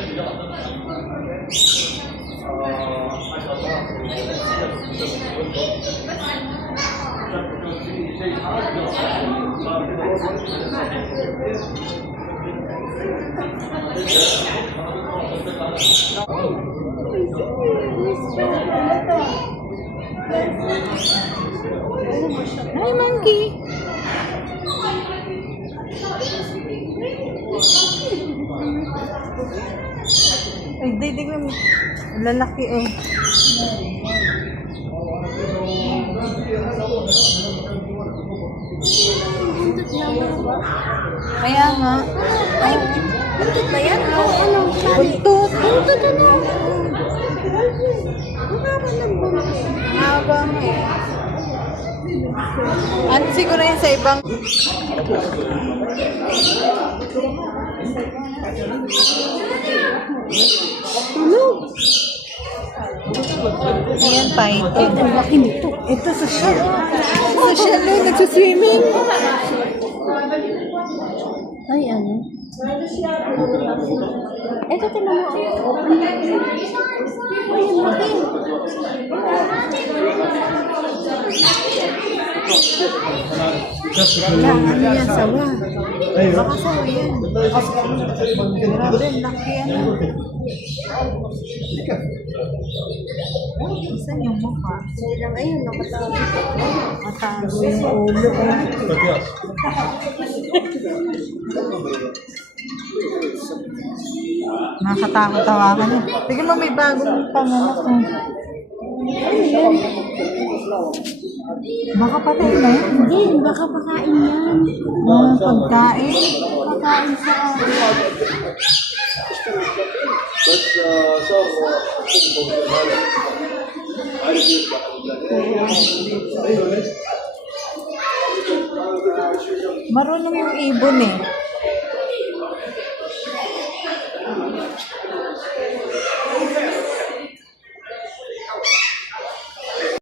Hi, monkey. Ay, di ko. Lalaki eh. Kaya nga. Ay, buntot ba yan? O ano? Buntot. Buntot ano? Ang haba ng buntot. Haba nga eh. Ano siguro yan sa ibang... Tulog. Ayan, python. Ang laki nito. Ito sa siya. Sa siya no, nagsaswimming. Ay, ano? Ito, tinan mo. Ay, ang laki. Wala, ano yan, sawa. Baka sawa yan. Grabe, laki yan. Saan yung mukha? Ayun, nakatawa. Matago yung ulo. Nakakatakot tawakan yun. Tignan mo, may bagong panganak. Baka patay na yun. Hindi, baka pakain yan. Pagkain. Pakain sa... بس صار Marunong yung ibon eh.